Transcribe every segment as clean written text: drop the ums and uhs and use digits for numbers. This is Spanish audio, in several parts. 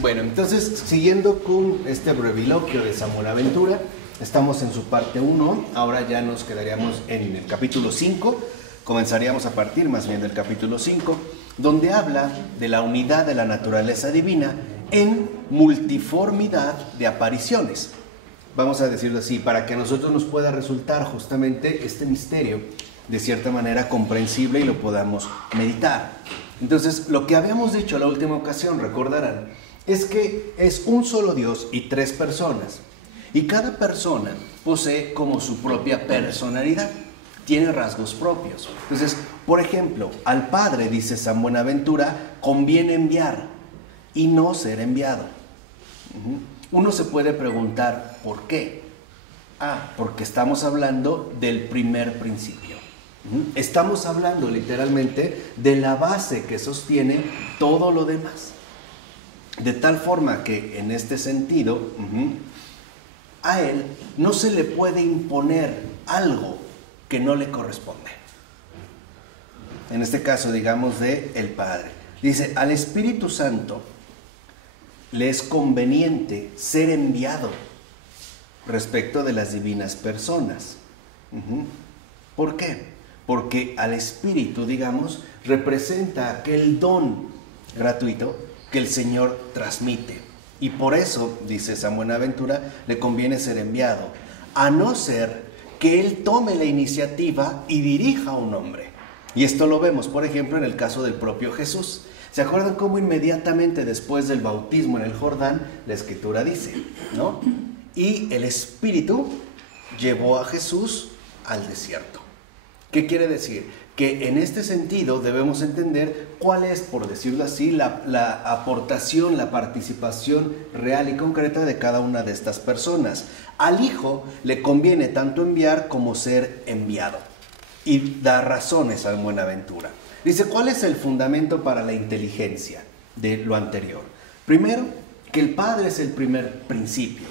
Bueno, entonces, siguiendo con este breviloquio de San Buenaventura, estamos en su parte 1, ahora ya nos quedaríamos en el capítulo 5, comenzaríamos a partir más bien del capítulo 5, donde habla de la unidad de la naturaleza divina en multiformidad de apariciones. Vamos a decirlo así, para que a nosotros nos pueda resultar justamente este misterio de cierta manera comprensible y lo podamos meditar. Entonces, lo que habíamos dicho la última ocasión, recordarán, es que es un solo Dios y 3 personas. Y cada persona posee como su propia personalidad, tiene rasgos propios. Entonces, por ejemplo, al Padre, dice San Buenaventura, conviene enviar y no ser enviado. Uno se puede preguntar, ¿por qué? Porque estamos hablando del primer principio. Estamos hablando literalmente de la base que sostiene todo lo demás. De tal forma que en este sentido, a él no se le puede imponer algo que no le corresponde. En este caso, digamos, de el Padre. Dice, al Espíritu Santo le es conveniente ser enviado respecto de las divinas personas. ¿Por qué? Porque al Espíritu, digamos, representa aquel don gratuito que el Señor transmite. Y por eso, dice San Buenaventura, le conviene ser enviado, a no ser que Él tome la iniciativa y dirija a un hombre. Y esto lo vemos, por ejemplo, en el caso del propio Jesús. ¿Se acuerdan cómo inmediatamente después del bautismo en el Jordán, la Escritura dice, ¿no? Y el Espíritu llevó a Jesús al desierto. ¿Qué quiere decir? Que en este sentido debemos entender cuál es, por decirlo así, la aportación, la participación real y concreta de cada una de estas personas. Al Hijo le conviene tanto enviar como ser enviado. Y da razones a Buenaventura. Dice, ¿cuál es el fundamento para la inteligencia de lo anterior? Primero, que el Padre es el primer principio.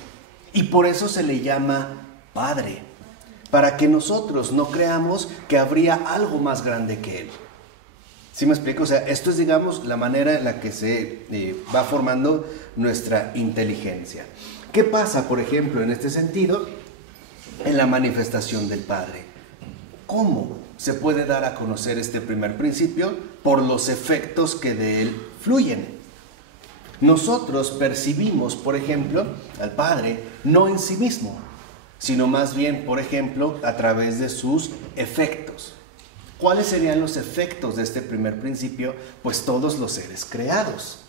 Y por eso se le llama Padre. Para que nosotros no creamos que habría algo más grande que Él. ¿Sí me explico? O sea, esto es, digamos, la manera en la que se va formando nuestra inteligencia. ¿Qué pasa, por ejemplo, en este sentido, en la manifestación del Padre? ¿Cómo se puede dar a conocer este primer principio? Por los efectos que de Él fluyen. Nosotros percibimos, por ejemplo, al Padre no en sí mismo, sino más bien, por ejemplo, a través de sus efectos. ¿Cuáles serían los efectos de este primer principio? Pues todos los seres creados.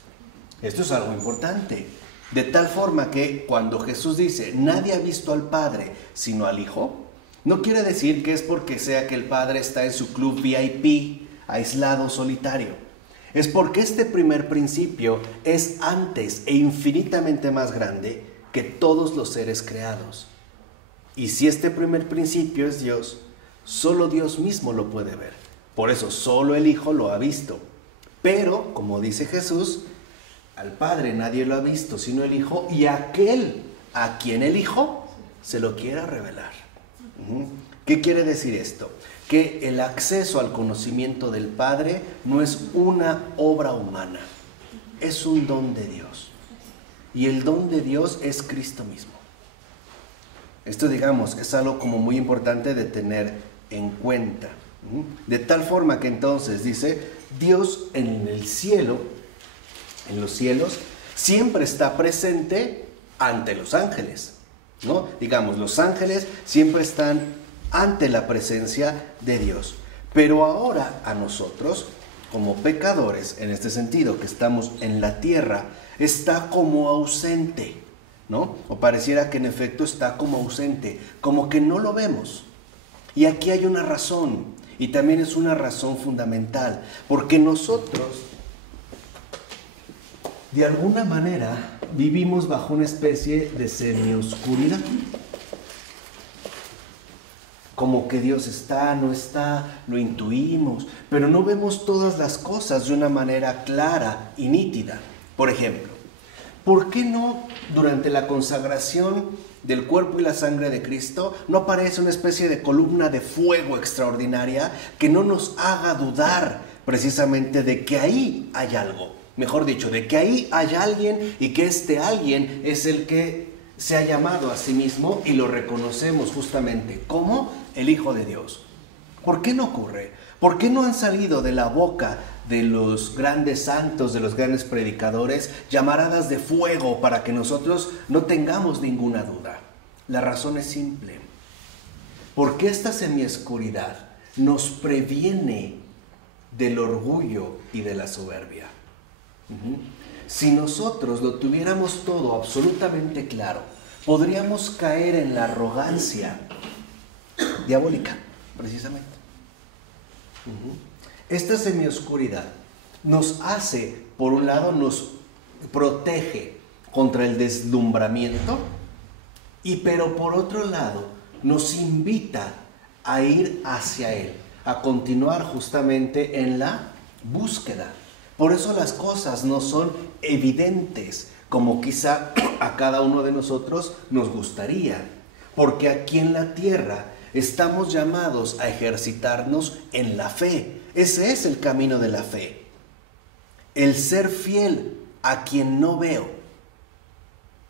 Esto es algo importante. De tal forma que cuando Jesús dice, nadie ha visto al Padre sino al Hijo, no quiere decir que es porque sea que el Padre está en su club VIP, aislado, solitario. Es porque este primer principio es antes e infinitamente más grande que todos los seres creados. Y si este primer principio es Dios, solo Dios mismo lo puede ver. Por eso solo el Hijo lo ha visto. Pero, como dice Jesús, al Padre nadie lo ha visto sino el Hijo y aquel a quien el Hijo se lo quiera revelar. ¿Qué quiere decir esto? Que el acceso al conocimiento del Padre no es una obra humana, es un don de Dios. Y el don de Dios es Cristo mismo. Esto, digamos, es algo como muy importante de tener en cuenta. De tal forma que entonces dice, Dios en el cielo, en los cielos, siempre está presente ante los ángeles, ¿no? Digamos, los ángeles siempre están ante la presencia de Dios. Pero ahora a nosotros, como pecadores, en este sentido, que estamos en la tierra, está como ausente, ¿no? O pareciera que en efecto está como ausente, como que no lo vemos. Y aquí hay una razón, y también es una razón fundamental, porque nosotros, de alguna manera, vivimos bajo una especie de semioscuridad. Como que Dios está, no está, lo intuimos, pero no vemos todas las cosas de una manera clara y nítida. Por ejemplo, ¿por qué no durante la consagración del cuerpo y la sangre de Cristo no aparece una especie de columna de fuego extraordinaria que no nos haga dudar precisamente de que ahí hay algo? mejor dicho, de que ahí hay alguien y que este alguien es el que se ha llamado a sí mismo y lo reconocemos justamente como el Hijo de Dios. ¿Por qué no ocurre? ¿Por qué no han salido de la boca de los grandes santos, de los grandes predicadores, llamaradas de fuego para que nosotros no tengamos ninguna duda? La razón es simple. Porque esta semioscuridad nos previene del orgullo y de la soberbia. Si nosotros lo tuviéramos todo absolutamente claro, podríamos caer en la arrogancia diabólica, precisamente. Esta semioscuridad nos hace, por un lado, nos protege contra el deslumbramiento, pero por otro lado, nos invita a ir hacia Él, a continuar justamente en la búsqueda. Por eso las cosas no son evidentes, como quizá a cada uno de nosotros nos gustaría, porque aquí en la tierra estamos llamados a ejercitarnos en la fe. Ese es el camino de la fe. El ser fiel a quien no veo,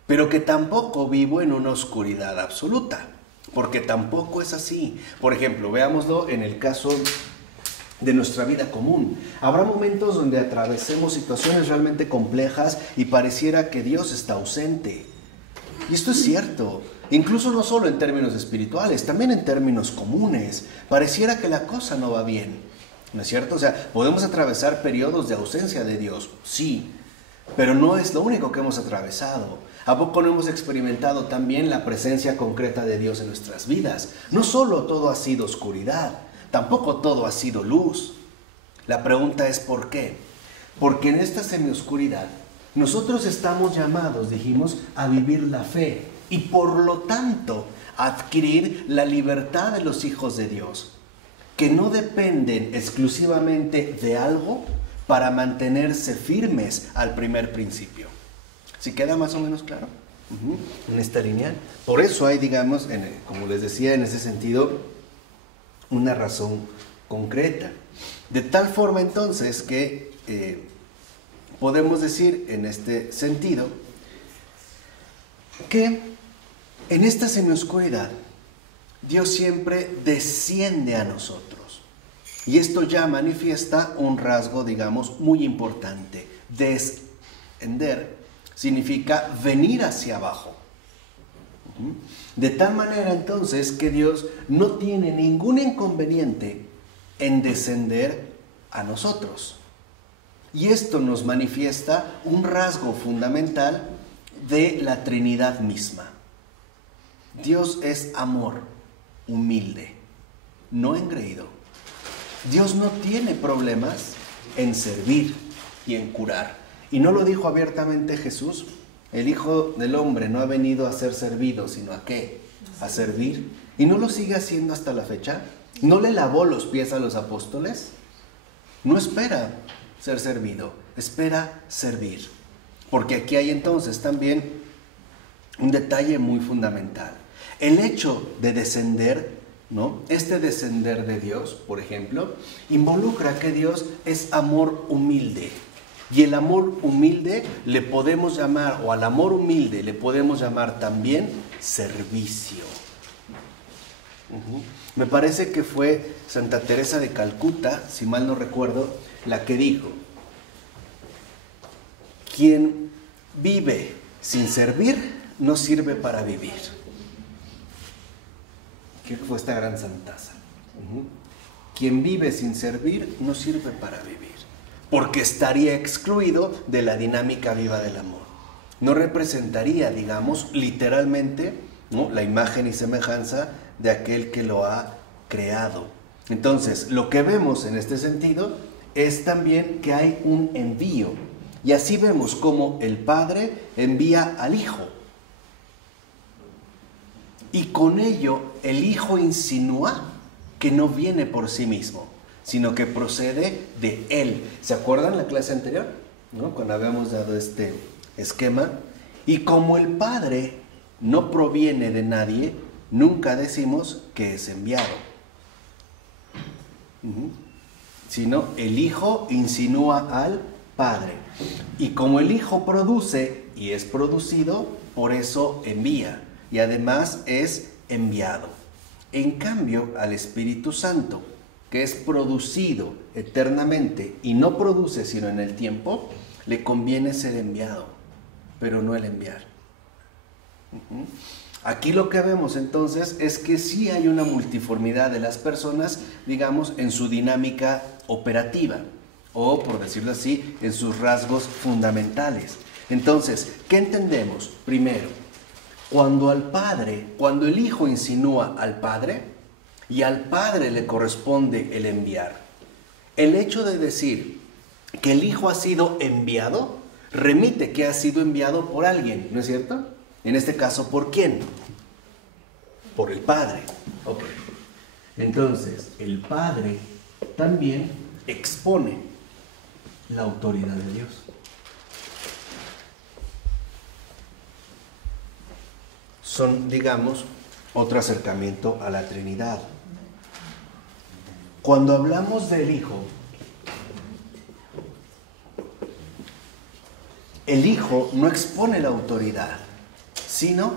pero que tampoco vivo en una oscuridad absoluta, porque tampoco es así. Por ejemplo, veámoslo en el caso de nuestra vida común. Habrá momentos donde atravesemos situaciones realmente complejas y pareciera que Dios está ausente. Y esto es cierto, incluso no solo en términos espirituales, también en términos comunes. Pareciera que la cosa no va bien, ¿no es cierto? O sea, podemos atravesar periodos de ausencia de Dios, sí, pero no es lo único que hemos atravesado. ¿A poco no hemos experimentado también la presencia concreta de Dios en nuestras vidas? No solo todo ha sido oscuridad, tampoco todo ha sido luz. La pregunta es ¿por qué? Porque en esta semioscuridad nosotros estamos llamados, dijimos, a vivir la fe y por lo tanto a adquirir la libertad de los hijos de Dios, que no dependen exclusivamente de algo para mantenerse firmes al primer principio. ¿Sí queda más o menos claro? En esta línea. Por eso hay, digamos, como les decía, en ese sentido, una razón concreta. De tal forma entonces que podemos decir en este sentido que en esta semioscuridad Dios siempre desciende a nosotros. Y esto ya manifiesta un rasgo, digamos, muy importante. Descender significa venir hacia abajo. De tal manera entonces que Dios no tiene ningún inconveniente en descender a nosotros. Y esto nos manifiesta un rasgo fundamental de la Trinidad misma. Dios es amor, humilde, no engreído. Dios no tiene problemas en servir y en curar. Y no lo dijo abiertamente Jesús. El Hijo del Hombre no ha venido a ser servido, sino ¿a qué? A servir. ¿Y no lo sigue haciendo hasta la fecha? ¿No le lavó los pies a los apóstoles? No espera ser servido, espera servir. Porque aquí hay entonces también un detalle muy fundamental. El hecho de descender, ¿no? Este descender de Dios, por ejemplo, involucra que Dios es amor humilde. Y el amor humilde le podemos llamar, o al amor humilde le podemos llamar también servicio. Me parece que fue Santa Teresa de Calcuta, si mal no recuerdo, la que dijo: quien vive sin servir no sirve para vivir. ¿Qué fue esta gran santaza? Quien vive sin servir no sirve para vivir, porque estaría excluido de la dinámica viva del amor. No representaría, digamos, literalmente, ¿no?, la imagen y semejanza de aquel que lo ha creado. Entonces, lo que vemos en este sentido es también que hay un envío. Y así vemos cómo el Padre envía al Hijo. Y con ello el Hijo insinúa que no viene por sí mismo, sino que procede de Él. ¿Se acuerdan la clase anterior? ¿No? Cuando habíamos dado este esquema. Y como el Padre no proviene de nadie, nunca decimos que es enviado. Sino el Hijo insinúa al Padre. Y como el Hijo produce y es producido, por eso envía. Y además es enviado. En cambio, al Espíritu Santo, que es producido eternamente y no produce sino en el tiempo, le conviene ser enviado, pero no el enviar. Aquí lo que vemos entonces es que sí hay una multiformidad de las personas, digamos, en su dinámica operativa, o por decirlo así, en sus rasgos fundamentales. Entonces, ¿qué entendemos? Primero, cuando el Hijo insinúa al Padre, y al Padre le corresponde el enviar, el hecho de decir que el Hijo ha sido enviado, remite que ha sido enviado por alguien, ¿no es cierto? En este caso, ¿por quién? Por el Padre. Ok. Entonces, el Padre también expone la autoridad de Dios. Son, digamos, otro acercamiento a la Trinidad. Cuando hablamos del Hijo, el Hijo no expone la autoridad, sino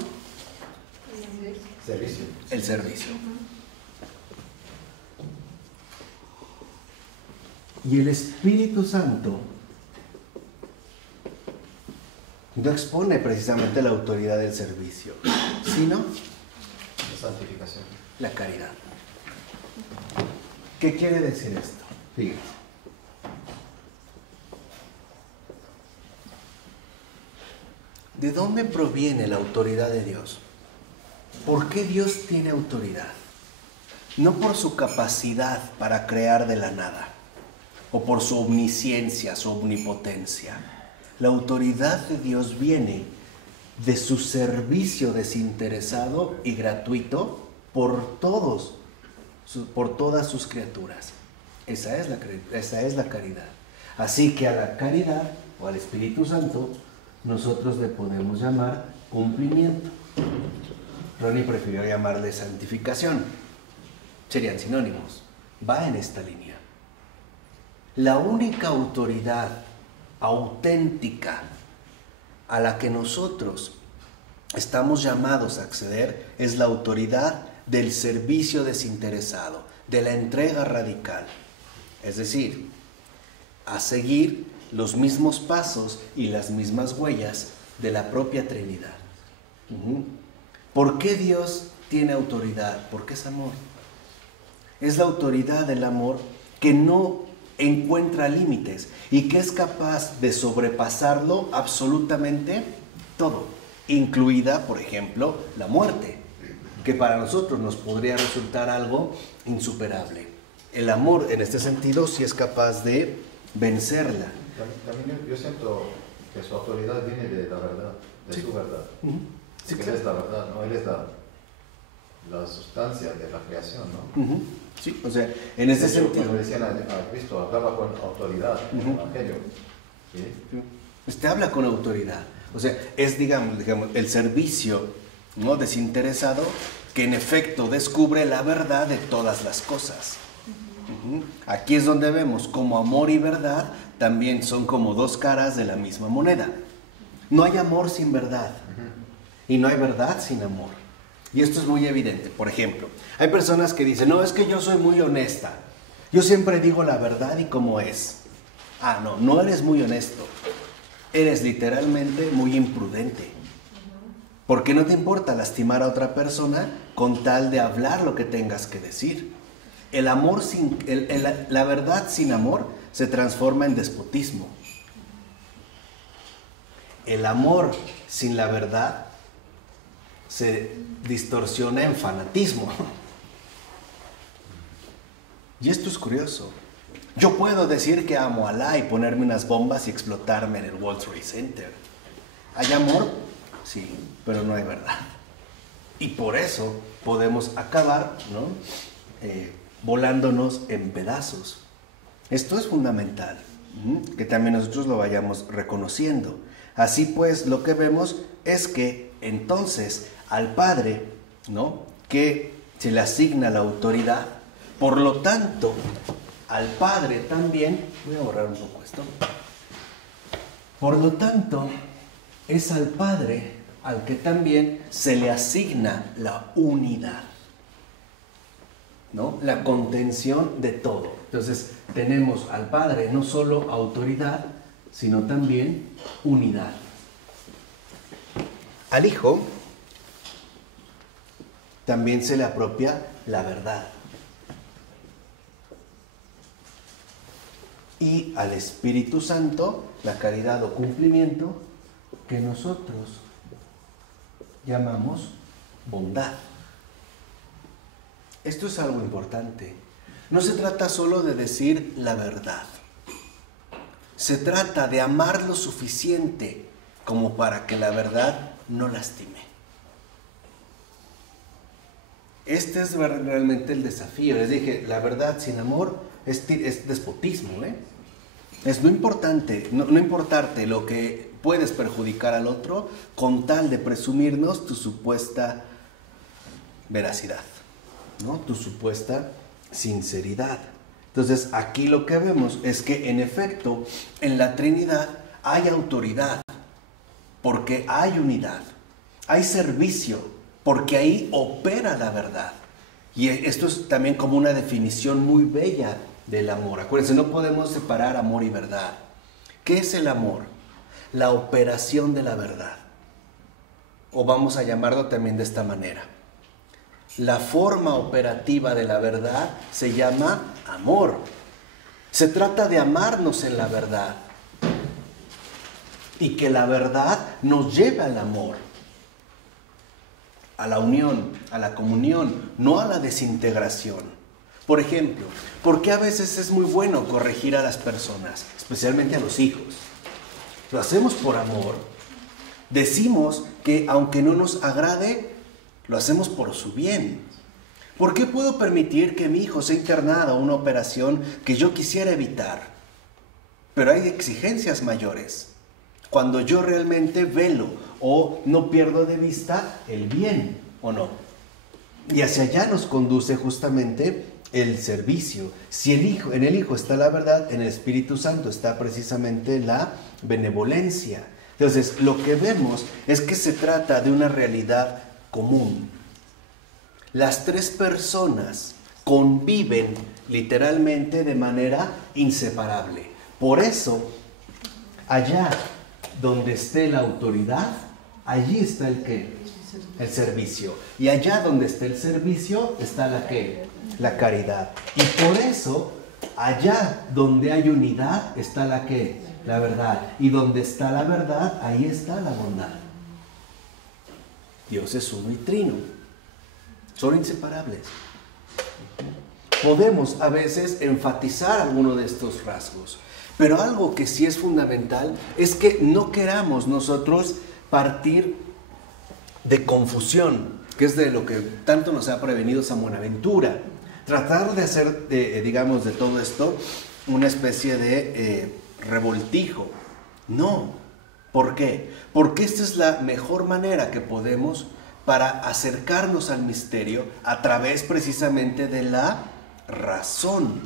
el servicio. Y el Espíritu Santo no expone precisamente la autoridad del servicio, sino la santificación, la caridad. ¿Qué quiere decir esto? Fíjense. ¿De dónde proviene la autoridad de Dios? ¿Por qué Dios tiene autoridad? No por su capacidad para crear de la nada, o por su omnisciencia, su omnipotencia. La autoridad de Dios viene de su servicio desinteresado y gratuito por todas sus criaturas. Esa es la caridad. Así que a la caridad, o al Espíritu Santo, nosotros le podemos llamar cumplimiento. Ronnie prefirió llamarle santificación. Serían sinónimos. Va en esta línea. La única autoridad auténtica a la que nosotros estamos llamados a acceder es la autoridad del servicio desinteresado, de la entrega radical. Es decir, a seguir los mismos pasos y las mismas huellas de la propia Trinidad. ¿Por qué Dios tiene autoridad? Porque es amor. Es la autoridad del amor que no encuentra límites y que es capaz de sobrepasarlo absolutamente todo, incluida, por ejemplo, la muerte, que para nosotros nos podría resultar algo insuperable. El amor, en este sentido, sí es capaz de vencerla. También yo siento que su autoridad viene de la verdad, de Sí. su verdad. Sí, Él claro. es la verdad, ¿no? Él es la sustancia de la creación, ¿no? Sí, o sea, en ese sentido. Cuando decían a Cristo, hablaba con autoridad en el Evangelio. ¿Sí? Usted habla con autoridad. O sea, es, digamos el servicio, ¿no?, desinteresado, que en efecto descubre la verdad de todas las cosas. Aquí es donde vemos como amor y verdad también son como dos caras de la misma moneda. No hay amor sin verdad y no hay verdad sin amor. Y esto es muy evidente. Por ejemplo, hay personas que dicen, no, es que yo soy muy honesta. Yo siempre digo la verdad y como es. Ah, no, no eres muy honesto. Eres literalmente muy imprudente. Porque no te importa lastimar a otra persona con tal de hablar lo que tengas que decir. El amor la verdad sin amor se transforma en despotismo. El amor sin la verdad se distorsiona en fanatismo. Y esto es curioso. Yo puedo decir que amo a Alá y ponerme unas bombas y explotarme en el World Trade Center. ¿Hay amor? Sí, pero no hay verdad. Y por eso podemos acabar, ¿no?, volándonos en pedazos. Esto es fundamental, que también nosotros lo vayamos reconociendo. Así pues, lo que vemos es que entonces al Padre, ¿no?, que se le asigna la autoridad, por lo tanto, al Padre también, voy a borrar un poco esto, Por lo tanto, es al Padre al que también se le asigna la unidad, ¿no? La contención de todo. Entonces, tenemos al Padre no solo autoridad, sino también unidad. Al Hijo también se le apropia la verdad. Y al Espíritu Santo, la caridad o cumplimiento que nosotros llamamos bondad. Esto es algo importante. No se trata solo de decir la verdad. Se trata de amar lo suficiente como para que la verdad no lastime. Este es realmente el desafío. Les dije, la verdad sin amor es despotismo, ¿eh? Es no importarte lo que puedes perjudicar al otro con tal de presumirnos tu supuesta veracidad, ¿no? Tu supuesta sinceridad. Entonces, aquí lo que vemos es que, en efecto, en la Trinidad hay autoridad, porque hay unidad, hay servicio, porque ahí opera la verdad. Y esto es también como una definición muy bella del amor. Acuérdense, no podemos separar amor y verdad. ¿Qué es el amor? La operación de la verdad. O vamos a llamarlo también de esta manera. La forma operativa de la verdad se llama amor. Se trata de amarnos en la verdad. Y que la verdad nos lleve al amor, a la unión, a la comunión, no a la desintegración. Por ejemplo, ¿por qué a veces es muy bueno corregir a las personas, especialmente a los hijos? Lo hacemos por amor. Decimos que aunque no nos agrade, lo hacemos por su bien. ¿Por qué puedo permitir que mi hijo sea internado a una operación que yo quisiera evitar? Pero hay exigencias mayores. Cuando yo realmente velo o no pierdo de vista el bien, ¿o no? Y hacia allá nos conduce justamente el servicio. Si en el Hijo está la verdad, en el Espíritu Santo está precisamente la benevolencia. Entonces, lo que vemos es que se trata de una realidad común. Las tres personas conviven literalmente de manera inseparable. Por eso, allá donde esté la autoridad, allí está el ¿qué? El servicio. Y allá donde esté el servicio está la ¿qué? La caridad. Y por eso, allá donde hay unidad está la ¿qué? La verdad. Y donde está la verdad, ahí está la bondad. Dios es uno y trino. Son inseparables. Podemos a veces enfatizar alguno de estos rasgos. Pero algo que sí es fundamental es que no queramos nosotros partir de confusión, que es de lo que tanto nos ha prevenido San Buenaventura. Tratar de hacer, digamos, de todo esto una especie de revoltijo. No. ¿Por qué? Porque esta es la mejor manera que podemos para acercarnos al misterio a través precisamente de la razón.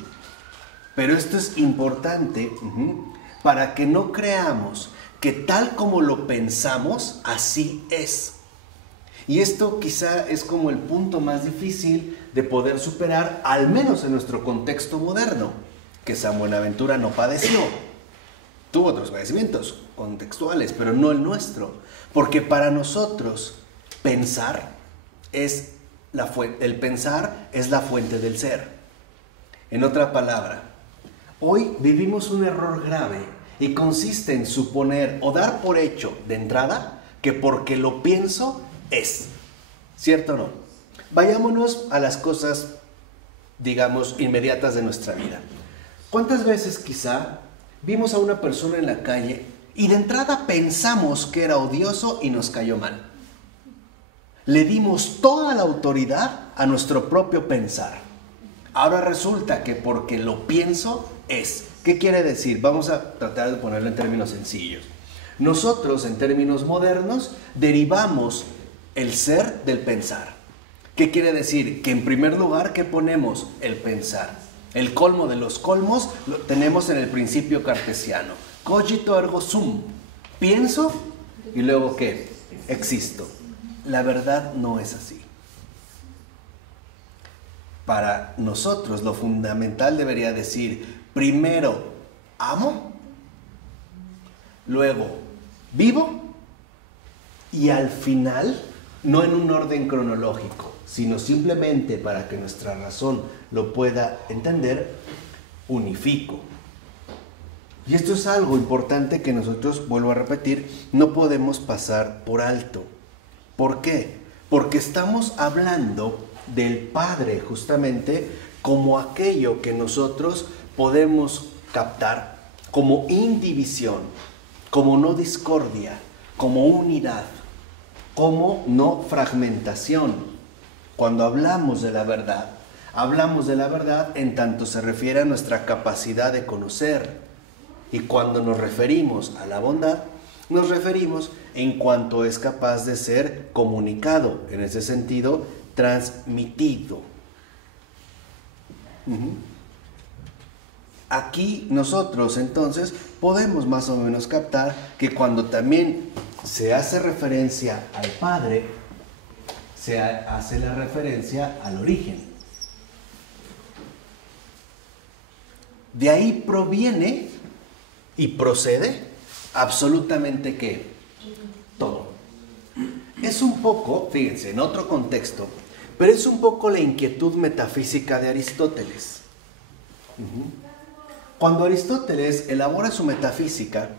Pero esto es importante para que no creamos que tal como lo pensamos, así es. Y esto quizá es como el punto más difícil de poder superar, al menos en nuestro contexto moderno, que San Buenaventura no padeció. Tuvo otros padecimientos contextuales, pero no el nuestro. Porque para nosotros, pensar es el pensar es la fuente del ser. En otra palabra, hoy vivimos un error grave y consiste en suponer o dar por hecho de entrada que porque lo pienso es. ¿Cierto o no? Vayámonos a las cosas, digamos, inmediatas de nuestra vida. ¿Cuántas veces quizá vimos a una persona en la calle y de entrada pensamos que era odioso y nos cayó mal? Le dimos toda la autoridad a nuestro propio pensar. Ahora resulta que porque lo pienso es. ¿Qué quiere decir? Vamos a tratar de ponerlo en términos sencillos. Nosotros, en términos modernos, derivamos el ser del pensar. ¿Qué quiere decir? Que en primer lugar, ¿qué ponemos? El pensar. El colmo de los colmos lo tenemos en el principio cartesiano. Cogito ergo sum. pienso y luego ¿qué? Existo. La verdad no es así. Para nosotros lo fundamental debería decir, primero amo, luego vivo y al final, no en un orden cronológico, sino simplemente para que nuestra razón lo pueda entender, unifico. Y esto es algo importante que nosotros, vuelvo a repetir, no podemos pasar por alto. ¿Por qué? Porque estamos hablando del Padre justamente como aquello que nosotros podemos captar como indivisión, como no discordia, como unidad, como no fragmentación. Cuando hablamos de la verdad en tanto se refiere a nuestra capacidad de conocer. Y cuando nos referimos a la bondad, nos referimos en cuanto es capaz de ser comunicado, en ese sentido, transmitido. Aquí nosotros entonces podemos más o menos captar que cuando también se hace referencia al Padre, se hace la referencia al origen. De ahí proviene y procede absolutamente ¿qué? Todo. Es un poco, fíjense, en otro contexto, pero es un poco la inquietud metafísica de Aristóteles. Cuando Aristóteles elabora su metafísica,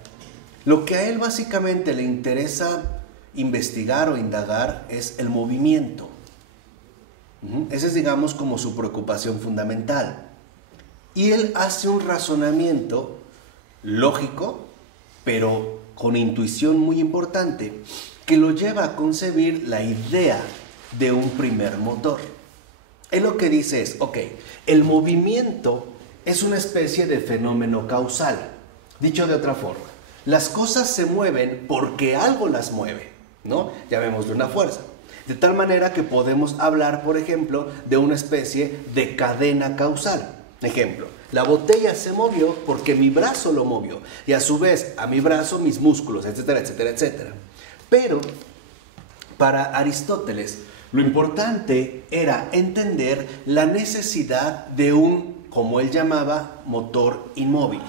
lo que a él básicamente le interesa investigar o indagar es el movimiento. Esa es, digamos, como su preocupación fundamental. Y él hace un razonamiento lógico, pero con intuición muy importante, que lo lleva a concebir la idea de un primer motor. Él lo que dice es, ok, el movimiento es una especie de fenómeno causal. Dicho de otra forma, las cosas se mueven porque algo las mueve, ¿no? Llamémosle una fuerza. De tal manera que podemos hablar, por ejemplo, de una especie de cadena causal. Ejemplo, la botella se movió porque mi brazo lo movió y a su vez a mi brazo mis músculos, etcétera, etcétera, etcétera. Pero para Aristóteles lo importante era entender la necesidad de un, como él llamaba, motor inmóvil.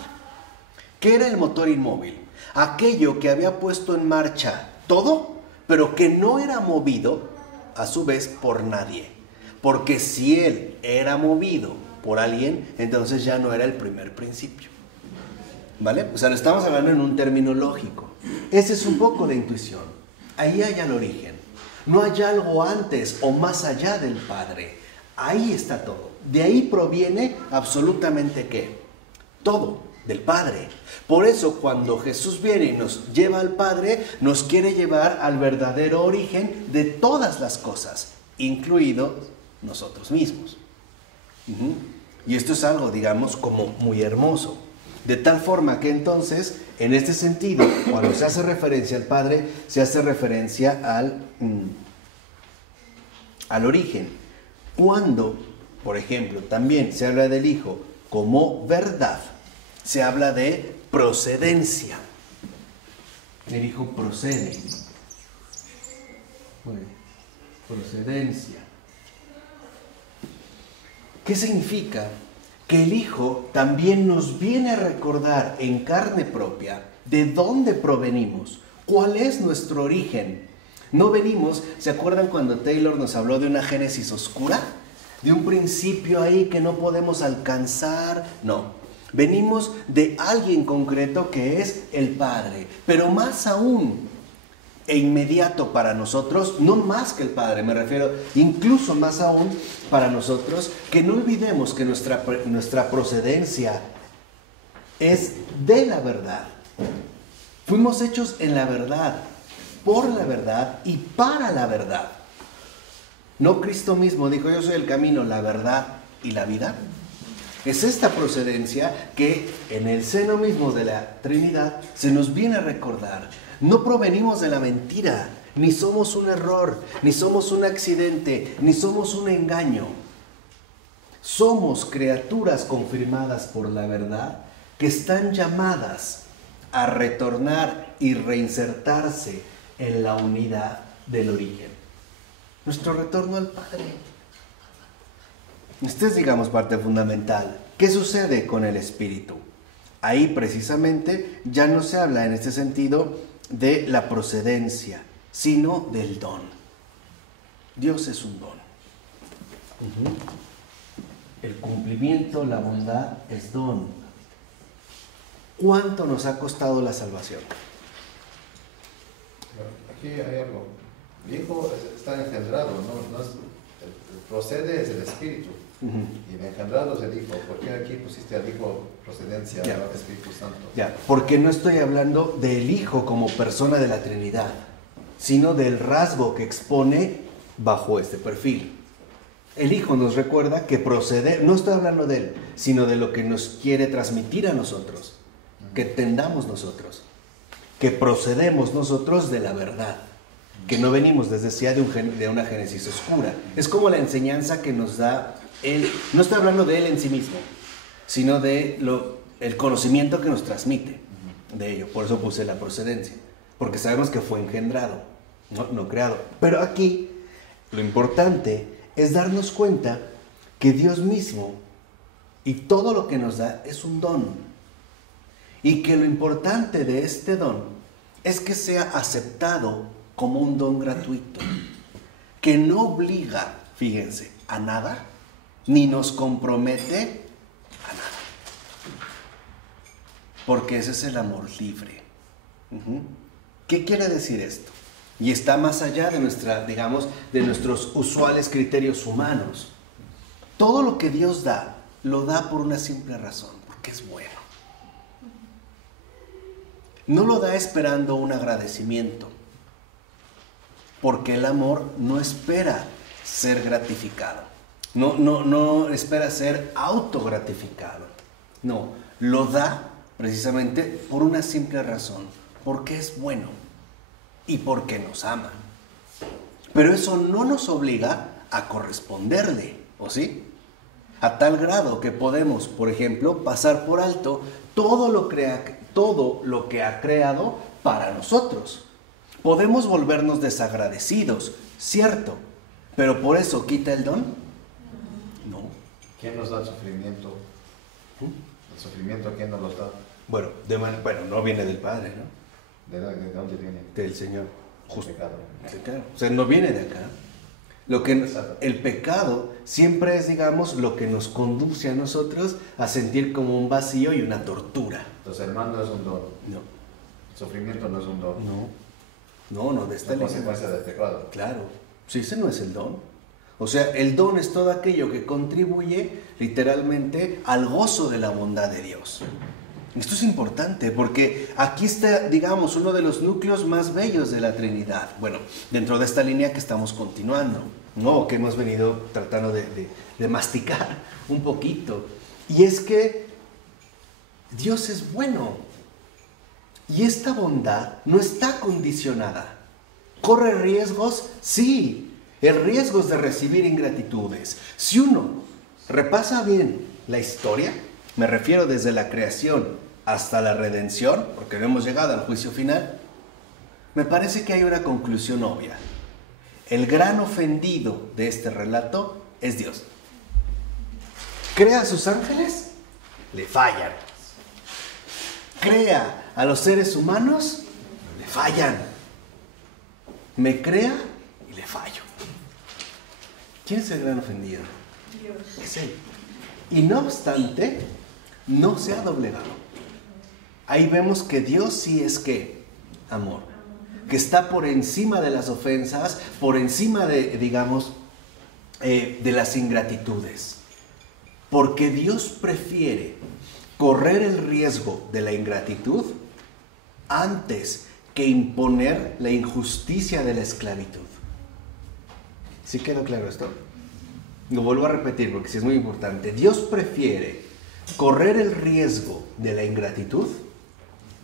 ¿Qué era el motor inmóvil? Aquello que había puesto en marcha todo, pero que no era movido a su vez por nadie. Porque si él era movido por alguien, entonces ya no era el primer principio. ¿Vale? O sea, lo estamos hablando en un término lógico. Esa es un poco la intuición. Ahí hay el origen. No hay algo antes o más allá del Padre. Ahí está todo. De ahí proviene absolutamente ¿qué? Todo, del Padre. Por eso cuando Jesús viene y nos lleva al Padre, nos quiere llevar al verdadero origen de todas las cosas, incluidos nosotros mismos. Y esto es algo, digamos, como muy hermoso. De tal forma que entonces, en este sentido, cuando se hace referencia al Padre, se hace referencia al origen. Cuando, por ejemplo, también se habla del Hijo como verdad, se habla de procedencia. El Hijo procede. Bueno, procedencia. ¿Qué significa? Que el Hijo también nos viene a recordar en carne propia de dónde provenimos, cuál es nuestro origen. No venimos, ¿se acuerdan cuando Taylor nos habló de una génesis oscura? De un principio ahí que no podemos alcanzar. No, venimos de alguien concreto que es el Padre, pero más aún e inmediato para nosotros, no más que el Padre, me refiero incluso más aún para nosotros, que no olvidemos que nuestra procedencia es de la verdad. Fuimos hechos en la verdad, por la verdad y para la verdad. ¿No Cristo mismo dijo, yo soy el camino, la verdad y la vida? Es esta procedencia que en el seno mismo de la Trinidad se nos viene a recordar. No provenimos de la mentira, ni somos un error, ni somos un accidente, ni somos un engaño. Somos criaturas confirmadas por la verdad que están llamadas a retornar y reinsertarse en la unidad del origen. Nuestro retorno al Padre. Esta es, digamos, parte fundamental. ¿Qué sucede con el Espíritu? Ahí precisamente ya no se habla en este sentido de la procedencia, sino del don. Dios es un don. El cumplimiento, la bondad es don. ¿Cuánto nos ha costado la salvación? Aquí hay algo. El Hijo está engendrado, no es, procede es el Espíritu. Y el engendrado es el Hijo. ¿Por qué aquí pusiste al Hijo procedencia del Espíritu Santo? Ya, porque no estoy hablando del Hijo como persona de la Trinidad, sino del rasgo que expone bajo este perfil. El Hijo nos recuerda que procede, no estoy hablando de Él, sino de lo que nos quiere transmitir a nosotros, que tendamos nosotros, que procedemos nosotros de la verdad, que no venimos desde sea de una génesis oscura. Es como la enseñanza que nos da Él, no estoy hablando de Él en sí mismo, sino de el conocimiento que nos transmite de ello. Por eso puse la procedencia, porque sabemos que fue engendrado, no creado. Pero aquí lo importante es darnos cuenta que Dios mismo y todo lo que nos da es un don. Y que lo importante de este don es que sea aceptado como un don gratuito, que no obliga, fíjense, a nada, ni nos compromete a nada. Porque ese es el amor libre. ¿Qué quiere decir esto? Y está más allá de de nuestros usuales criterios humanos. Todo lo que Dios da, lo da por una simple razón, porque es bueno. No lo da esperando un agradecimiento, porque el amor no espera ser gratificado. No espera ser autogratificado. No, lo da precisamente por una simple razón, porque es bueno y porque nos ama. Pero eso no nos obliga a corresponderle, ¿o sí? A tal grado que podemos, por ejemplo, pasar por alto todo lo que ha creado para nosotros. Podemos volvernos desagradecidos, cierto, pero por eso quita el don. No. ¿Quién nos da el sufrimiento? ¿El sufrimiento quién nos lo da? Bueno, no viene del Padre, ¿no? ¿De dónde viene? Del Señor. Justo. Pecado. Sí, claro. O sea, no viene de acá. El pecado siempre es, digamos, lo que nos conduce a nosotros a sentir como un vacío y una tortura. Entonces el mal no es un don. No. El sufrimiento no es un don. No, de esta es consecuencia del pecado. Claro. Sí, ese no es el don. O sea, el don es todo aquello que contribuye literalmente al gozo de la bondad de Dios. Esto es importante porque aquí está, digamos, uno de los núcleos más bellos de la Trinidad. Bueno, dentro de esta línea que estamos continuando, ¿no? Que hemos venido tratando de masticar un poquito. Y es que Dios es bueno. Y esta bondad no está condicionada. ¿Corre riesgos? Sí. El riesgo es de recibir ingratitudes. Si uno repasa bien la historia, me refiero desde la creación hasta la redención, porque no hemos llegado al juicio final, me parece que hay una conclusión obvia. El gran ofendido de este relato es Dios. ¿Crea a sus ángeles? Le fallan. ¿Crea a los seres humanos? Le fallan. Me crea y le fallo. ¿Quién es el gran ofendido? Dios. Es Él. Y no obstante, no se ha doblegado. Ahí vemos que Dios sí es ¿qué? Amor. Que está por encima de las ofensas, por encima de, digamos, de las ingratitudes. Porque Dios prefiere correr el riesgo de la ingratitud antes que imponer la injusticia de la esclavitud. ¿Sí quedó claro esto? Lo vuelvo a repetir porque sí es muy importante. Dios prefiere correr el riesgo de la ingratitud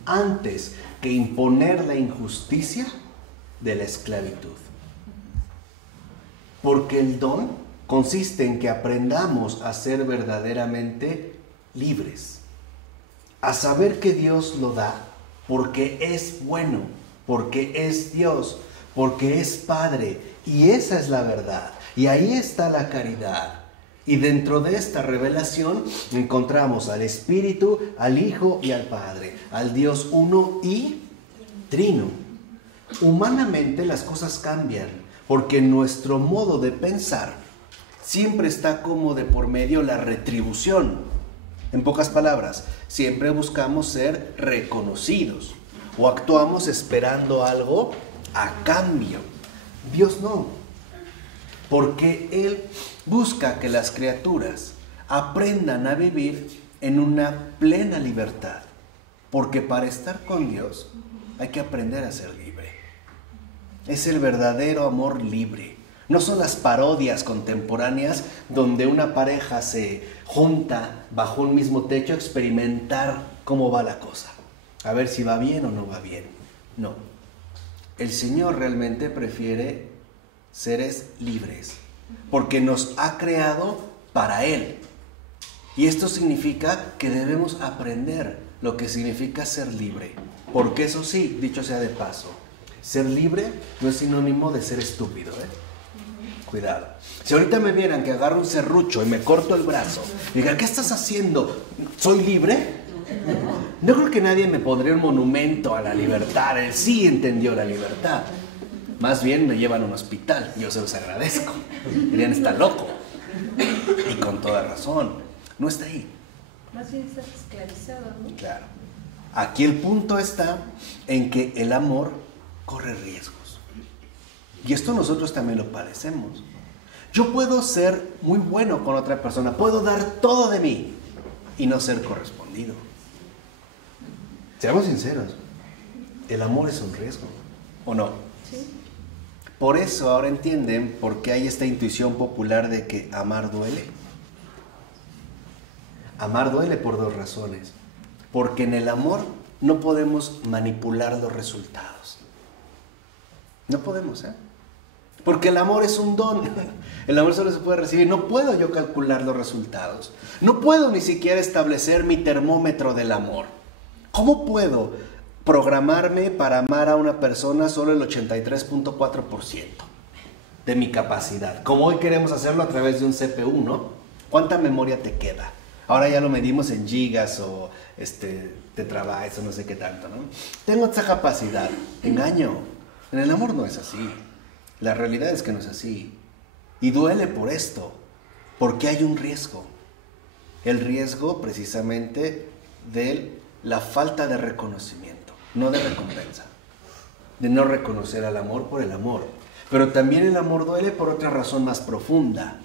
antes que imponer la injusticia de la esclavitud. Porque el don consiste en que aprendamos a ser verdaderamente libres, a saber que Dios lo da porque es bueno, porque es Dios, porque es Padre. Y esa es la verdad. Y ahí está la caridad. Y dentro de esta revelación encontramos al Espíritu, al Hijo y al Padre, al Dios uno y trino. Humanamente las cosas cambian, porque nuestro modo de pensar siempre está como de por medio la retribución. En pocas palabras, siempre buscamos ser reconocidos o actuamos esperando algo a cambio. Dios no, porque Él busca que las criaturas aprendan a vivir en una plena libertad, porque para estar con Dios hay que aprender a ser libre. Es el verdadero amor libre. No son las parodias contemporáneas donde una pareja se junta bajo un mismo techo a experimentar cómo va la cosa, a ver si va bien o no va bien. No, el Señor realmente prefiere seres libres, porque nos ha creado para Él. Y esto significa que debemos aprender lo que significa ser libre, porque eso sí, dicho sea de paso, ser libre no es sinónimo de ser estúpido, Cuidado. Si ahorita me vieran que agarro un serrucho y me corto el brazo, digan, ¿qué estás haciendo? ¿Soy libre? No creo que nadie me pondría un monumento a la libertad. Él sí entendió la libertad. Más bien me llevan a un hospital. Yo se los agradezco. Dirían, está loco. Y con toda razón. No está ahí. Más bien está esclavizado, ¿no? Claro. Aquí el punto está en que el amor corre riesgos. Y esto nosotros también lo padecemos. Yo puedo ser muy bueno con otra persona, puedo dar todo de mí y no ser correspondido. Seamos sinceros, el amor es un riesgo, ¿o no? Sí. Por eso ahora entienden por qué hay esta intuición popular de que amar duele. Amar duele por dos razones. Porque en el amor no podemos manipular los resultados. No podemos, Porque el amor es un don. El amor solo se puede recibir. No puedo yo calcular los resultados. No puedo ni siquiera establecer mi termómetro del amor. ¿Cómo puedo programarme para amar a una persona solo el 83.4% de mi capacidad? Como hoy queremos hacerlo a través de un CPU, ¿no? ¿Cuánta memoria te queda? Ahora ya lo medimos en gigas o terabytes o no sé qué tanto, ¿no? Tengo esta capacidad. Engaño. En el amor no es así. La realidad es que no es así. Y duele por esto, porque hay un riesgo. El riesgo precisamente de la falta de reconocimiento, no de recompensa. De no reconocer al amor por el amor. Pero también el amor duele por otra razón más profunda.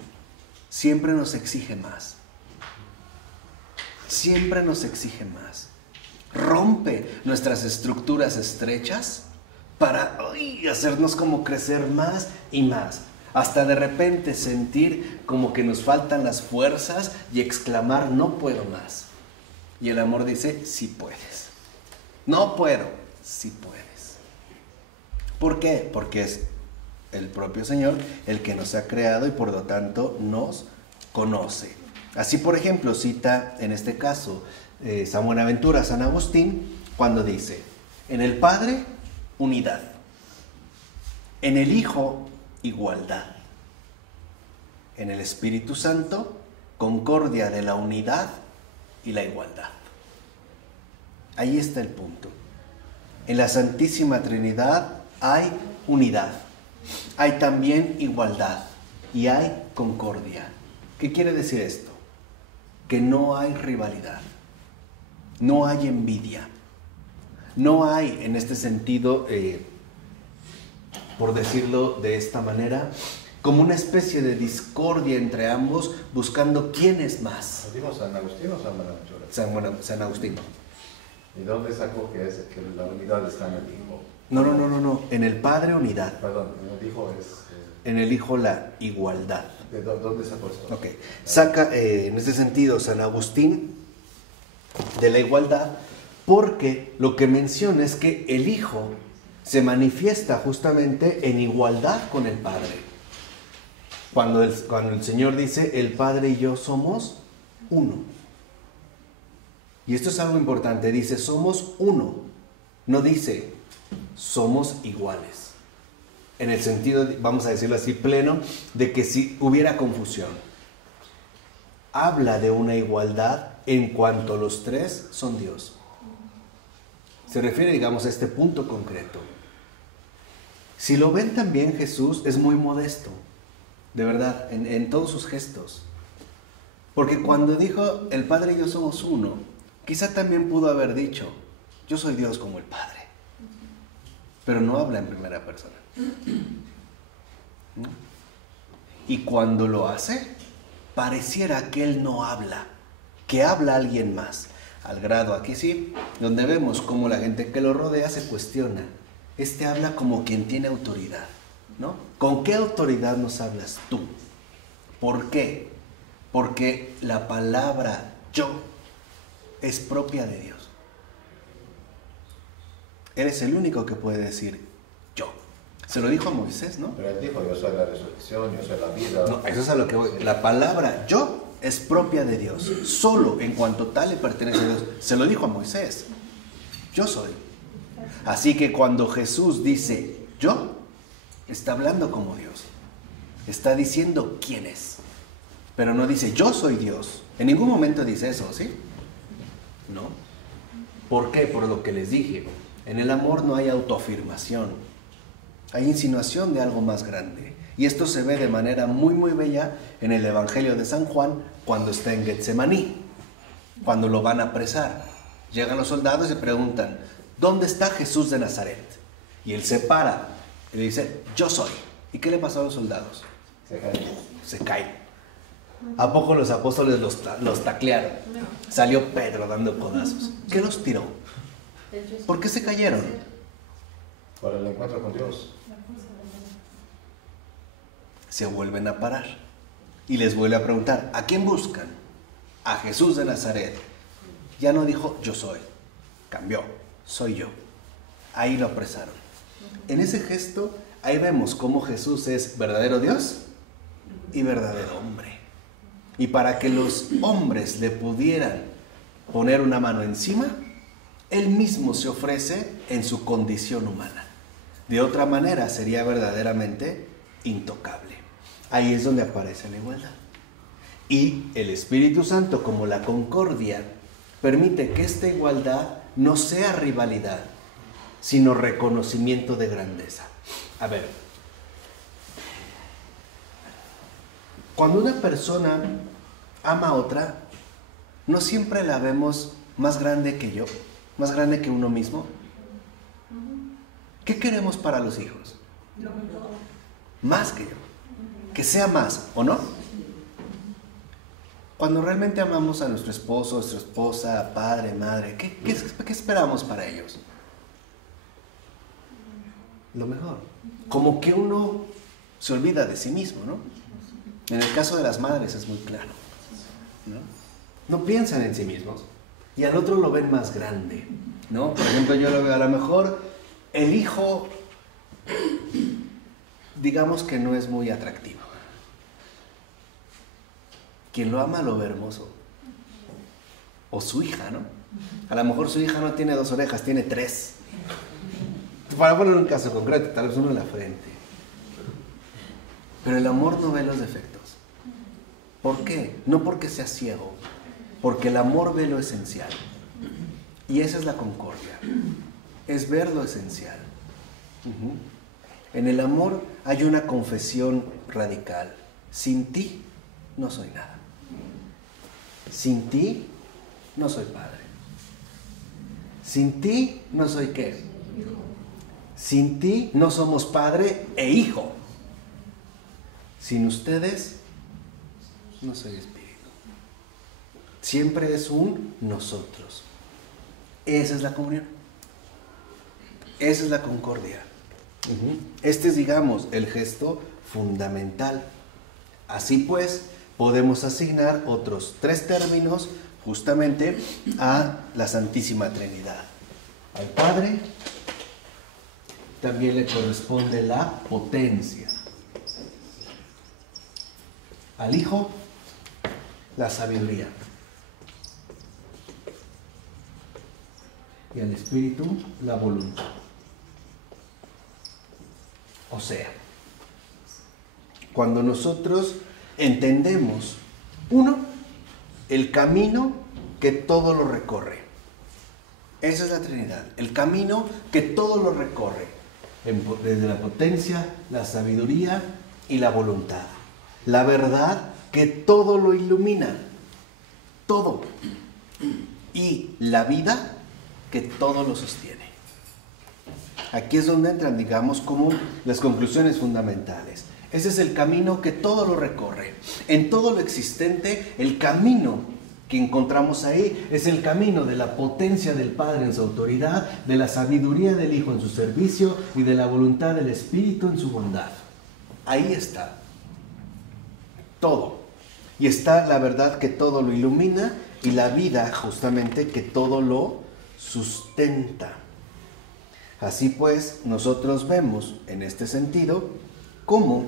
Siempre nos exige más. Siempre nos exige más. Rompe nuestras estructuras estrechas para hacernos como crecer más y más, hasta de repente sentir como que nos faltan las fuerzas y exclamar, no puedo más. Y el amor dice, sí puedes. No puedo, sí puedes. ¿Por qué? Porque es el propio Señor el que nos ha creado y por lo tanto nos conoce. Así, por ejemplo, cita en este caso San Buenaventura, San Agustín, cuando dice, en el Padre, unidad. En el Hijo, igualdad. En el Espíritu Santo, concordia de la unidad y la igualdad. Ahí está el punto. En la Santísima Trinidad hay unidad. Hay también igualdad y hay concordia. ¿Qué quiere decir esto? Que no hay rivalidad. No hay envidia. No hay, en este sentido, por decirlo de esta manera, como una especie de discordia entre ambos, buscando quién es más. ¿Lo dijo San Agustín o San Buenaventura? San Agustín. ¿Y dónde sacó que la unidad está en el Hijo? No. En el Padre, unidad. Perdón, en el Hijo es... En el Hijo, la igualdad. ¿De dónde sacó esto? Ok. Saca, en este sentido, San Agustín de la igualdad, porque lo que menciona es que el Hijo se manifiesta justamente en igualdad con el Padre. Cuando el Señor dice, el Padre y yo somos uno. Y esto es algo importante, dice, somos uno. No dice, somos iguales. En el sentido, vamos a decirlo así, pleno, de que si hubiera confusión. Habla de una igualdad en cuanto los tres son Dios. Se refiere, digamos, a este punto concreto. Si lo ven también, Jesús es muy modesto, de verdad, en todos sus gestos. Porque cuando dijo, el Padre y yo somos uno, quizá también pudo haber dicho, yo soy Dios como el Padre. Pero no habla en primera persona. ¿No? Y cuando lo hace, pareciera que Él no habla, que habla alguien más. Al grado, aquí sí, donde vemos cómo la gente que lo rodea se cuestiona. Este habla como quien tiene autoridad, ¿no? ¿Con qué autoridad nos hablas tú? ¿Por qué? Porque la palabra yo es propia de Dios. Eres el único que puede decir yo. Se lo dijo a Moisés, ¿no? Pero él dijo, yo soy la resurrección, yo soy la vida. No, eso es a lo que voy. La palabra yo es propia de Dios. Solo en cuanto tal le pertenece a Dios. Se lo dijo a Moisés. Yo soy. Así que cuando Jesús dice yo, está hablando como Dios. Está diciendo quién es. Pero no dice yo soy Dios. En ningún momento dice eso, ¿sí? No. ¿Por qué? Por lo que les dije. En el amor no hay autoafirmación. Hay insinuación de algo más grande. Y esto se ve de manera muy, muy bella en el Evangelio de San Juan cuando está en Getsemaní. Cuando lo van a apresar. Llegan los soldados y preguntan, ¿dónde está Jesús de Nazaret? Y él se para y le dice, yo soy. ¿Y qué le pasó a los soldados? Se caen. ¿A poco los apóstoles los taclearon? Salió Pedro dando codazos. ¿Qué los tiró? ¿Por qué se cayeron? Por el encuentro con Dios. Se vuelven a parar y les vuelve a preguntar, ¿a quién buscan? A Jesús de Nazaret. Ya no dijo yo soy, cambió, soy yo. Ahí lo apresaron. En ese gesto, ahí vemos cómo Jesús es verdadero Dios y verdadero hombre. Y para que los hombres le pudieran poner una mano encima, Él mismo se ofrece en su condición humana. De otra manera sería verdaderamente intocable. Ahí es donde aparece la igualdad. Y el Espíritu Santo, como la concordia, permite que esta igualdad no sea rivalidad, sino reconocimiento de grandeza. A ver, cuando una persona ama a otra, ¿no siempre la vemos más grande que yo? ¿Más grande que uno mismo? ¿Qué queremos para los hijos? Más que yo. Que sea más, ¿o no? Cuando realmente amamos a nuestro esposo, nuestra esposa, padre, madre, ¿qué esperamos para ellos? Lo mejor. Como que uno se olvida de sí mismo, ¿no? En el caso de las madres es muy claro, ¿no? No piensan en sí mismos y al otro lo ven más grande, ¿no? Por ejemplo, yo lo veo, a lo mejor el hijo, digamos que no es muy atractivo. Quien lo ama lo ve hermoso. O su hija, ¿no? A lo mejor su hija no tiene 2 orejas, tiene 3. Para poner un caso concreto, tal vez uno en la frente. Pero el amor no ve los defectos. ¿Por qué? No porque sea ciego, porque el amor ve lo esencial. Y esa es la concordia. Es ver lo esencial. En el amor hay una confesión radical. Sin ti no soy nada. Sin ti no soy padre. Sin ti no soy qué. Sin ti no somos padre e hijo. Sin ustedes no soy espíritu. Siempre es un nosotros. Esa es la comunión. Esa es la concordia. Este es, digamos, el gesto fundamental. Así pues, podemos asignar otros 3 términos justamente a la Santísima Trinidad. Al Padre también le corresponde la potencia. Al Hijo, la sabiduría. y al espíritu la voluntad. O sea, cuando nosotros entendemos, uno, el camino que todo lo recorre. Esa es la Trinidad, el camino que todo lo recorre, desde la potencia, la sabiduría y la voluntad. La verdad que todo lo ilumina, todo. Y la vida que todo lo sostiene. Aquí es donde entran, digamos, como las conclusiones fundamentales. Ese es el camino que todo lo recorre. En todo lo existente, el camino que encontramos ahí es el camino de la potencia del Padre en su autoridad, de la sabiduría del Hijo en su servicio y de la voluntad del Espíritu en su bondad. Ahí está todo. Y está la verdad que todo lo ilumina y la vida justamente que todo lo sustenta. Así pues, nosotros vemos en este sentido cómo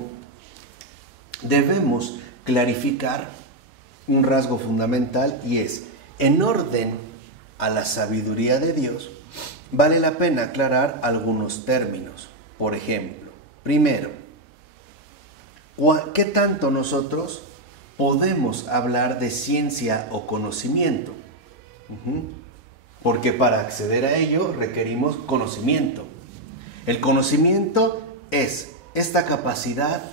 debemos clarificar un rasgo fundamental, y es, en orden a la sabiduría de Dios, vale la pena aclarar algunos términos. Por ejemplo, primero, ¿qué tanto nosotros podemos hablar de ciencia o conocimiento? Porque para acceder a ello requerimos conocimiento. El conocimiento es esta capacidad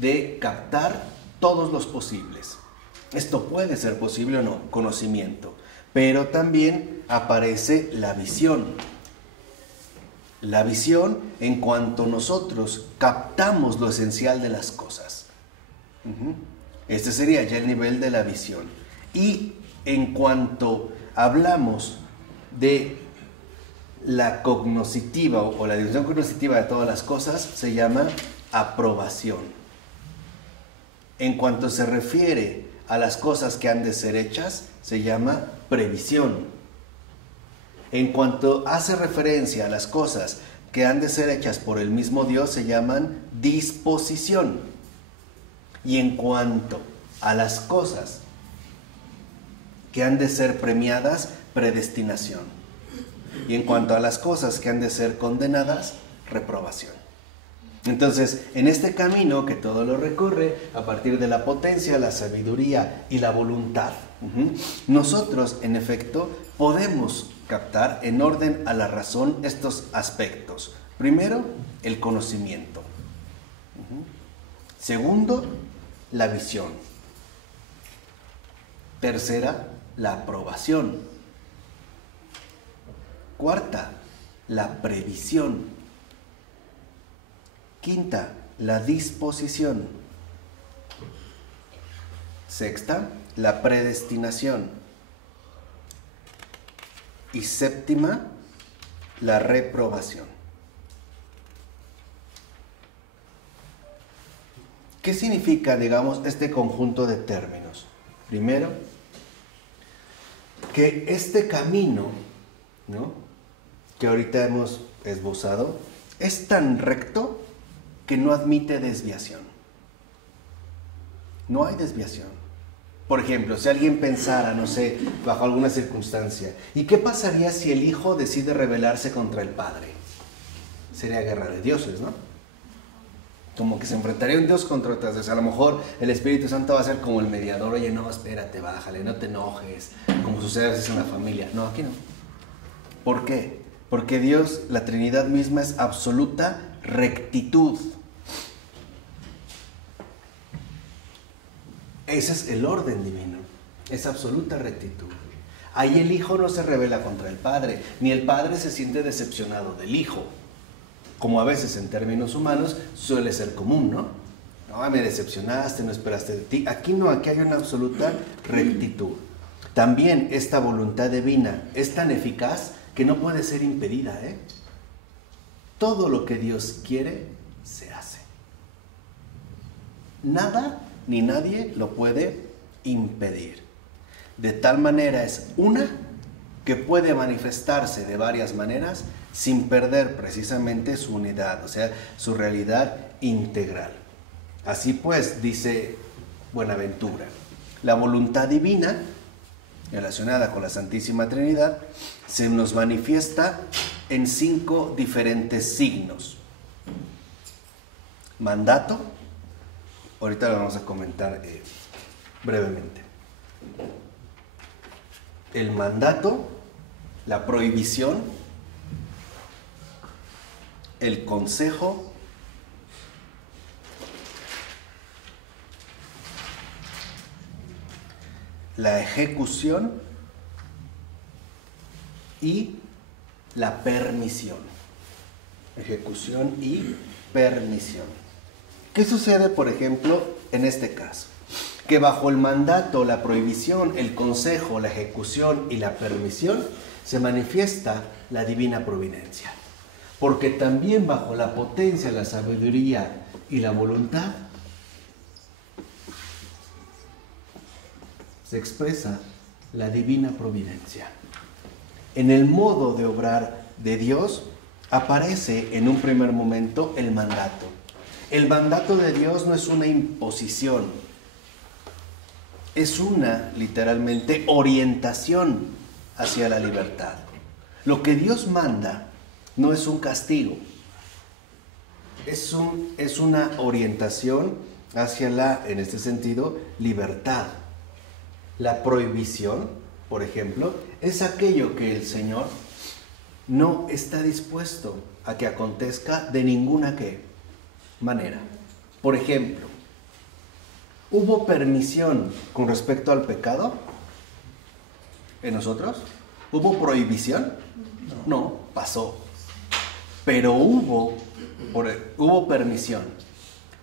de captar todos los posibles. Esto puede ser posible o no, conocimiento. Pero también aparece la visión. La visión en cuanto nosotros captamos lo esencial de las cosas. Este sería ya el nivel de la visión. Y en cuanto hablamos de la cognoscitiva o la dimensión cognoscitiva de todas las cosas, se llama aprobación. En cuanto se refiere a las cosas que han de ser hechas, se llama previsión. En cuanto hace referencia a las cosas que han de ser hechas por el mismo Dios, se llaman disposición. Y en cuanto a las cosas que han de ser premiadas, predestinación. Y en cuanto a las cosas que han de ser condenadas, reprobación. Entonces, en este camino que todo lo recorre, a partir de la potencia, la sabiduría y la voluntad, nosotros, en efecto, podemos captar en orden a la razón estos aspectos. Primero, el conocimiento. Segundo, la visión. Tercera, la aprobación. Cuarta, la previsión. Quinta, la disposición. Sexta, la predestinación. Y séptima, la reprobación. ¿Qué significa, digamos, este conjunto de términos? Primero, que este camino, ¿no?, que ahorita hemos esbozado, es tan recto que no admite desviación. No hay desviación. Por ejemplo, si alguien pensara, no sé, bajo alguna circunstancia, ¿y qué pasaría si el hijo decide rebelarse contra el padre? Sería guerra de dioses, ¿no? Como que se enfrentaría un dios contra otras. O sea, a lo mejor el Espíritu Santo va a ser como el mediador. Oye, no, espérate, bájale, no te enojes, como sucede a veces en la familia. No, aquí no. ¿Por qué? Porque Dios, la Trinidad misma, es absoluta rectitud. Ese es el orden divino, es absoluta rectitud. Ahí el Hijo no se rebela contra el Padre, ni el Padre se siente decepcionado del Hijo, como a veces en términos humanos suele ser común, ¿no? No, me decepcionaste, no esperaste de ti. Aquí no, aquí hay una absoluta rectitud. También esta voluntad divina es tan eficaz que no puede ser impedida, ¿eh? Todo lo que Dios quiere, se hace. Nada ni nadie lo puede impedir. De tal manera es una que puede manifestarse de varias maneras sin perder precisamente su unidad, o sea, su realidad integral. Así pues, dice Buenaventura, la voluntad divina relacionada con la Santísima Trinidad, se nos manifiesta en 5 diferentes signos. Mandato, ahorita lo vamos a comentar brevemente. El mandato, la prohibición, el consejo, la ejecución y la permisión. Ejecución y permisión. ¿Qué sucede, por ejemplo, en este caso? Que bajo el mandato, la prohibición, el consejo, la ejecución y la permisión se manifiesta la divina providencia. Porque también bajo la potencia, la sabiduría y la voluntad se expresa la divina providencia. En el modo de obrar de Dios aparece en un primer momento el mandato. El mandato de Dios no es una imposición, es una, literalmente, orientación hacia la libertad. Lo que Dios manda no es un castigo, es una orientación hacia la, en este sentido, libertad. La prohibición, por ejemplo, es aquello que el Señor no está dispuesto a que acontezca de ninguna manera. Por ejemplo, ¿hubo permisión con respecto al pecado en nosotros? ¿Hubo prohibición? No, pasó. Pero hubo permisión,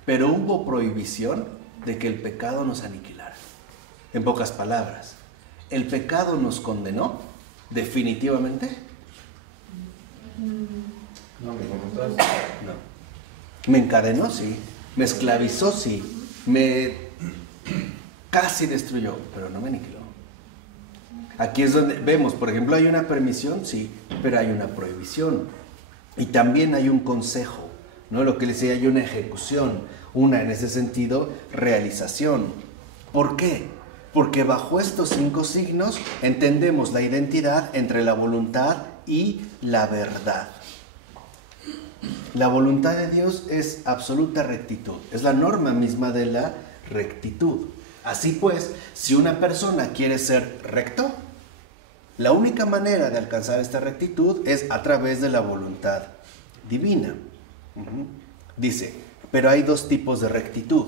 pero hubo prohibición de que el pecado nos aniquilara. En pocas palabras, ¿el pecado nos condenó definitivamente? No, mi voluntad. No. ¿Me encadenó? Sí. ¿Me esclavizó? Sí. Me casi destruyó, pero no me aniquiló. Aquí es donde vemos, por ejemplo, hay una permisión, sí, pero hay una prohibición. Y también hay un consejo, ¿no? Lo que les decía, hay una ejecución, una, en ese sentido, realización. ¿Por qué? Porque bajo estos 5 signos entendemos la identidad entre la voluntad y la verdad. La voluntad de Dios es absoluta rectitud, es la norma misma de la rectitud. Así pues, si una persona quiere ser recto, la única manera de alcanzar esta rectitud es a través de la voluntad divina. Dice, pero hay 2 tipos de rectitud.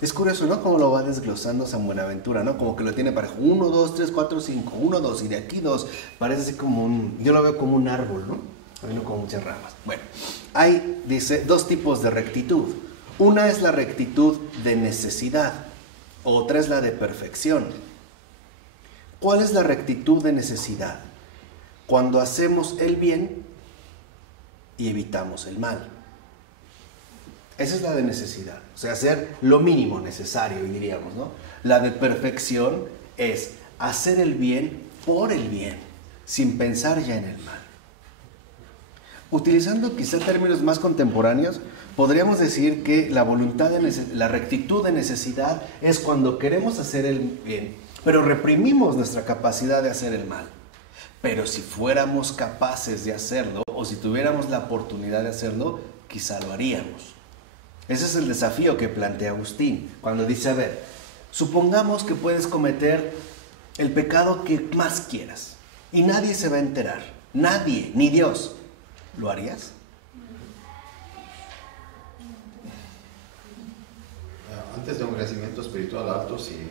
Es curioso, ¿no? Como lo va desglosando San Buenaventura, ¿no? Como que lo tiene parejo. 1, 2, 3, 4, 5. 1, 2 y de aquí 2. Parece así como yo lo veo como un árbol, ¿no? Bueno, con muchas ramas. Bueno, hay, dice, 2 tipos de rectitud. Una es la rectitud de necesidad. Otra es la de perfección. ¿Cuál es la rectitud de necesidad? Cuando hacemos el bien y evitamos el mal. Esa es la de necesidad, o sea, hacer lo mínimo necesario, diríamos, ¿no? La de perfección es hacer el bien por el bien, sin pensar ya en el mal. Utilizando quizá términos más contemporáneos, podríamos decir que la la rectitud de necesidad es cuando queremos hacer el bien, pero reprimimos nuestra capacidad de hacer el mal. Pero si fuéramos capaces de hacerlo, o si tuviéramos la oportunidad de hacerlo, quizá lo haríamos. Ese es el desafío que plantea Agustín, cuando dice, a ver, supongamos que puedes cometer el pecado que más quieras, y nadie se va a enterar, nadie, ni Dios. ¿Lo harías? Antes de un crecimiento espiritual alto, sí.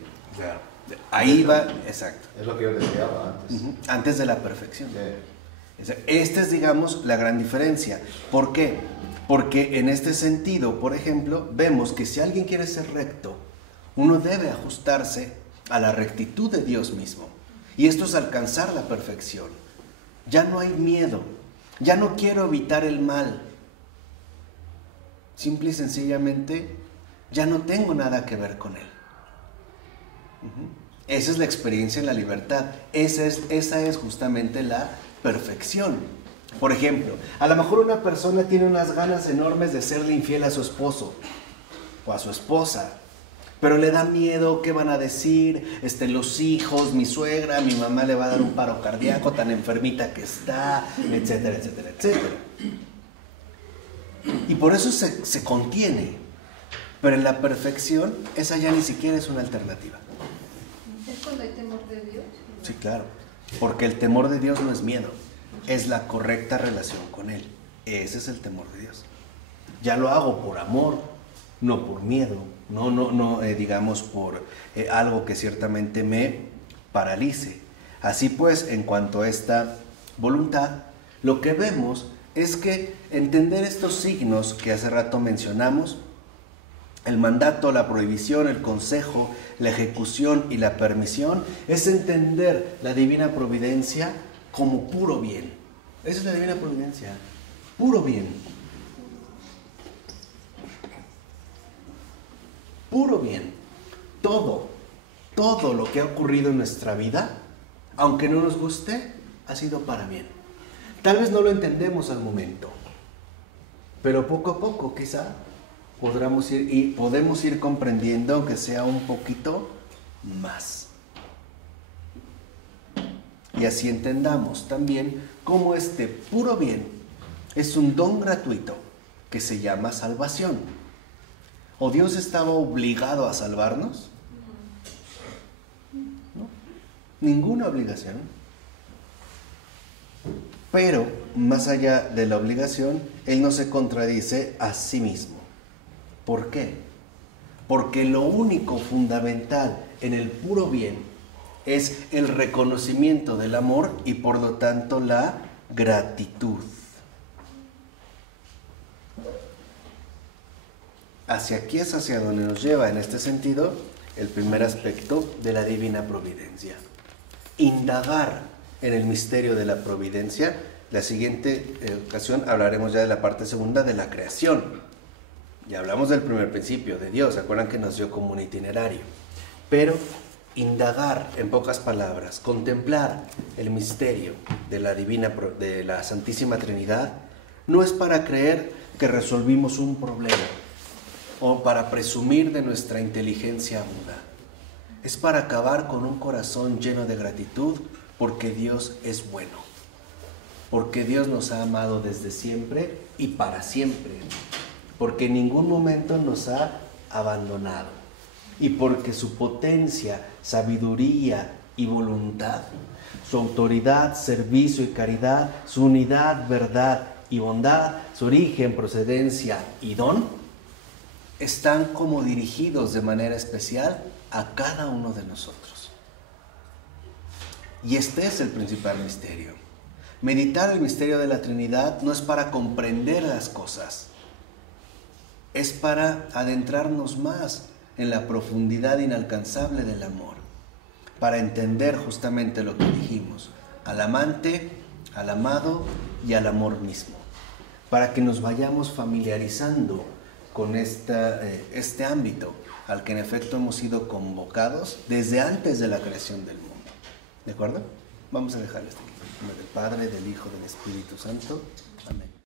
Ahí va, exacto. Es lo que yo deseaba antes. Antes de la perfección. Sí. Esta es, digamos, la gran diferencia. ¿Por qué? Porque en este sentido, por ejemplo, vemos que si alguien quiere ser recto, uno debe ajustarse a la rectitud de Dios mismo. Y esto es alcanzar la perfección. Ya no hay miedo. Ya no quiero evitar el mal. Simple y sencillamente, ya no tengo nada que ver con él. Esa es la experiencia en la libertad. Esa es justamente la perfección. Por ejemplo, a lo mejor una persona tiene unas ganas enormes de serle infiel a su esposo o a su esposa, pero le da miedo qué van a decir, los hijos, mi suegra, mi mamá le va a dar un paro cardíaco, tan enfermita que está, etcétera, etcétera, etcétera. Y por eso se contiene, pero en la perfección esa ya ni siquiera es una alternativa. ¿Es cuando hay temor de Dios? Sí, claro, porque el temor de Dios no es miedo, es la correcta relación con Él. Ese es el temor de Dios. Ya lo hago por amor, no por miedo, no digamos por algo que ciertamente me paralice. Así pues, en cuanto a esta voluntad, lo que vemos es que entender estos signos que hace rato mencionamos, el mandato, la prohibición, el consejo, la ejecución y la permisión, es entender la divina providencia como puro bien. Esa es la divina providencia, puro bien. Puro bien. Todo lo que ha ocurrido en nuestra vida, aunque no nos guste, ha sido para bien. Tal vez no lo entendemos al momento, pero poco a poco quizá podemos ir comprendiendo, aunque sea un poquito más. Y así entendamos también cómo este puro bien es un don gratuito que se llama salvación. ¿O Dios estaba obligado a salvarnos? No, ninguna obligación. Pero, más allá de la obligación, Él no se contradice a sí mismo. ¿Por qué? Porque lo único fundamental en el puro bien es el reconocimiento del amor y por lo tanto la gratitud. Hacia aquí es hacia donde nos lleva en este sentido el primer aspecto de la divina providencia. Indagar en el misterio de la providencia. La siguiente ocasión hablaremos ya de la parte segunda de la creación. Ya hablamos del primer principio de Dios, ¿se acuerdan que nos dio como un itinerario? Pero indagar, en pocas palabras, contemplar el misterio de de la Santísima Trinidad, no es para creer que resolvimos un problema o para presumir de nuestra inteligencia aguda. Es para acabar con un corazón lleno de gratitud porque Dios es bueno, porque Dios nos ha amado desde siempre y para siempre, porque en ningún momento nos ha abandonado y porque su potencia, sabiduría y voluntad, su autoridad, servicio y caridad, su unidad, verdad y bondad, su origen, procedencia y don, están como dirigidos de manera especial a cada uno de nosotros. Y este es el principal misterio. Meditar el misterio de la Trinidad no es para comprender las cosas, es para adentrarnos más en la profundidad inalcanzable del amor, para entender justamente lo que dijimos, al amante, al amado y al amor mismo, para que nos vayamos familiarizando con este ámbito al que en efecto hemos sido convocados desde antes de la creación del mundo. ¿De acuerdo? Vamos a dejarles aquí. En nombre del Padre, del Hijo, del Espíritu Santo. Amén.